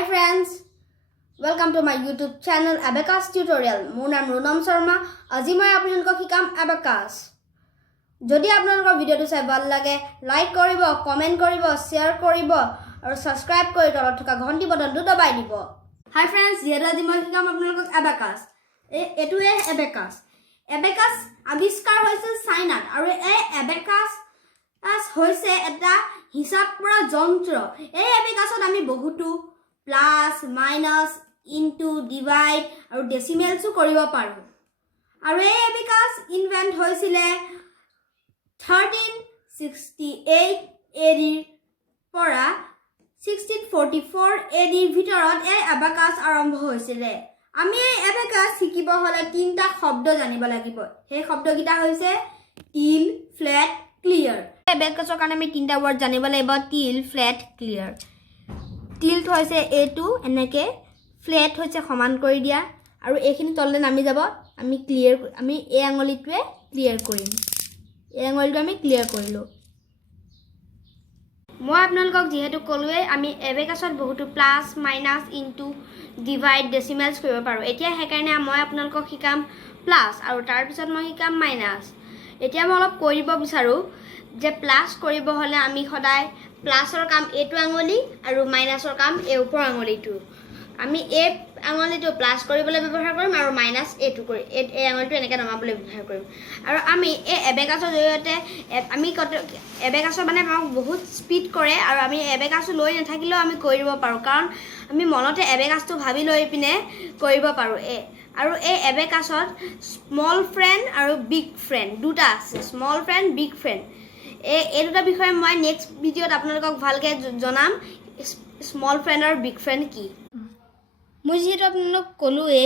Hi friends, welcome to my YouTube channel Abacus Tutorial. My name is Runom Sarmah. Today I will teach you Abacus. If you like this video, like, comment, share, and subscribe to the button. Hi friends, today I will teach you Abacus. This is Abacus. Abacus আবিষ্কাৰ হৈছে চাইনাত আৰু এই Abacus হৈছে এটা হিসাব কৰা যন্ত্ৰ। এই Abacusত আমি বহুতো প্লাস মাইনাস ইনটু ডিভাইড আৰু ডেসিমেলস কৰিব পাৰো। আৰু এই Abacus ইনভেন্ট হৈছিল 1368 AD পৰা 1644 AD ভিতৰত এই Abacus আৰম্ভ হৈছিল। আমি এই Abacus শিকিব হলে তিনটা শব্দ জানিব লাগিব। সেই শব্দকিটা হৈছে টিল, ফ্ল্যাট, ক্লিয়ার। Abacusৰ কাৰণে আমি তিনটা ওয়াৰ্ড জানিব লাগিব, টিল, ফ্ল্যাট, ক্লিয়াৰ। টিল হৈছে এটো এনেকে, ফ্ল্যাট হৈছে সমান কৰি দিয়া আৰু এইখিনি তললে নামি যাব। আমি ক্লিয়াৰ, আমি এই আঙুলিটোৱে ক্লিয়াৰ কৰিম। এই আঙুলিটো আমি ক্লিয়াৰ কৰিলো। মই আপোনালোকক যেহেতু কলোৱে আমি Abacusত বহুতো প্লাস মাইনাস ইনটু ডিভাইড ডেসিমেলস কৰিব পাৰো। এতিয়া হেকাৰণে মই আপোনালোকক শিকাম প্লাস আৰু তাৰ পিছত মই শিকাম মাইনাস। এতিয়া মই অলপ কৰিব বিচাৰো যে প্লাস কৰিব হলে আমি সদায় প্লাসৰ কাম এটো আঙুলি আৰু মাইনাসৰ কাম এই ওপৰ আঙুলিটো। আমি এই আঙুলিটো প্লাস কৰিবলৈ ব্যৱহাৰ কৰিম আৰু মাইনাস এটো কৰি এই আঙুলিটো এনেকৈ নমাবলৈ ব্যৱহাৰ কৰিম। আৰু আমি এই Abacusৰ জৰিয়তে আমি Abacusৰ মানে আমাক বহুত স্পিড কৰে আৰু আমি Abacus লৈ নাথাকিলেও আমি কৰিব পাৰো, কাৰণ আমি মনতে Abacusটো ভাবি লৈ পিনে কৰিব পাৰো। আৰু এই Abacusত স্মল ফ্ৰেন্ড আৰু বিগ ফ্ৰেন্ড দুটা আছে, স্মল ফ্ৰেন্ড, বিগ ফ্ৰেন্ড। এই দুটা বিষয়ে মই নেক্সট ভিডিওত আপোনালোকক ভালকে জনাম, স্মল ফ্ৰেন্ড আৰু বিগ ফ্ৰেন্ড কি। মই যেহেতু আপোনালোক কলোৱে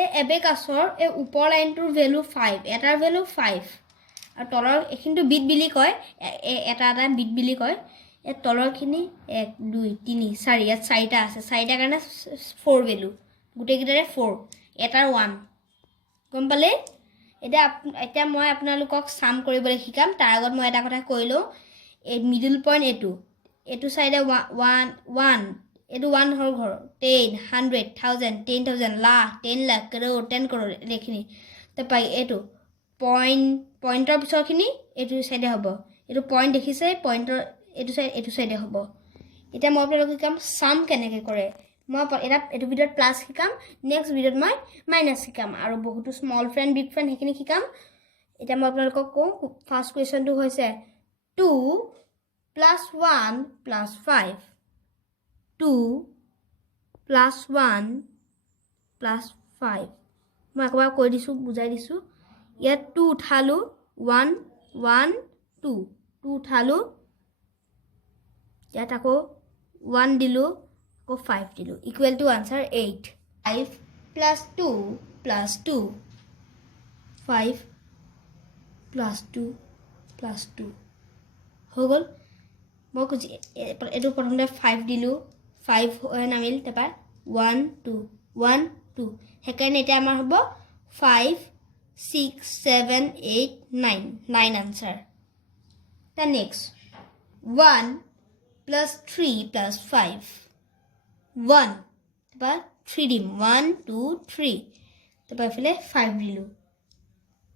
এই Abacusৰ এই ওপৰ লাইনটোৰ ভ্যালু 5, এটাৰ ভ্যালু 5 আৰু তলৰ এখিনটো বিট বুলি কয়, এটা বিট বুলি কয়। এই তলৰখিনি 1 2 3 4 ইয়াত 4টা আছে, 4টাৰ কাৰণে 4 ভ্যালু, গুটেকিটাৰে 4, এটাৰ 1। গম পালে? এতিয়া মই আপোনালোকক সাম কৰিবলৈ শিকাম। তাৰ আগত মই এটা কথা কৈ লওঁ, এই মিডল পইণ্ট এটো সাইডে 1 এটো 1 হল ঘৰ, 10 100 1000 10000 লাখ 10 লাখ কৰোৰ 10 কৰোৰ লেখিনি তপাই এটো পইণ্টৰ পিছৰখিনি এটো সাইডে হ'ব। এটো পইণ্ট দেখিছে, পইণ্টৰ এটো সাইডে হ'ব। এতিয়া মই আপোনালোকক শিকাম সাম কেনেকৈ কৰে। মই এটো ভিডিওত প্লাস শিকাম, নেক্সট ভিডিওত মই মাইনাস শিকাম আৰু বহুতো স্মল ফ্ৰেন্ড বিগ ফ্ৰেন্ড হেখিনি শিকাম। এতিয়া মই আপোনালোকক কওঁ, ফাৰ্স্ট কোৱেশ্চনটো হৈছে 2 + 1 + 5, 2 + 1 + 5। মই একবাৰ কৈ দিছো, বুজাই দিছো। ইয়াত 2 উঠালো, 1 1 2 2 উঠালো, ইয়াত আকৌ 1 দিলো, আকৌ 5 দিলো, ইকুৱেল টু আনসাৰ 8। 5 + 2 + 2, 5 + 2 + 2 হৈ গ'ল। মই এটো প্ৰথমতে 5 দিলো, 5 নামিল, তাৰপা 1 2 1 2, হেকাৰণে এটা আমাৰ হ'ব 5 6 7 8 9 9 আনসাৰ। তা নেক্সট 1 + 3 + 5, 1 তাৰপা 3 দিম, 1 2 3, তাৰপা এফালে 5 দিলো,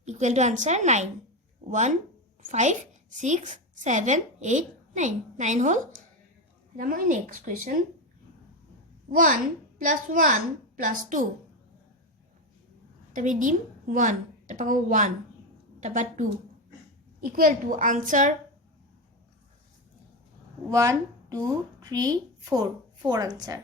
ইকুৱেল টু আনসাৰ 9। 1 5 6 7 8 9 9 হল। এটা মই নেক্সট কোৱেশ্চন 1 + 1 + 2, তবে দিম 1, তাৰপা 1, তাৰপা 2, ইকুৱেল টু আনসাৰ 1 2 3 4 4 আনসাৰ।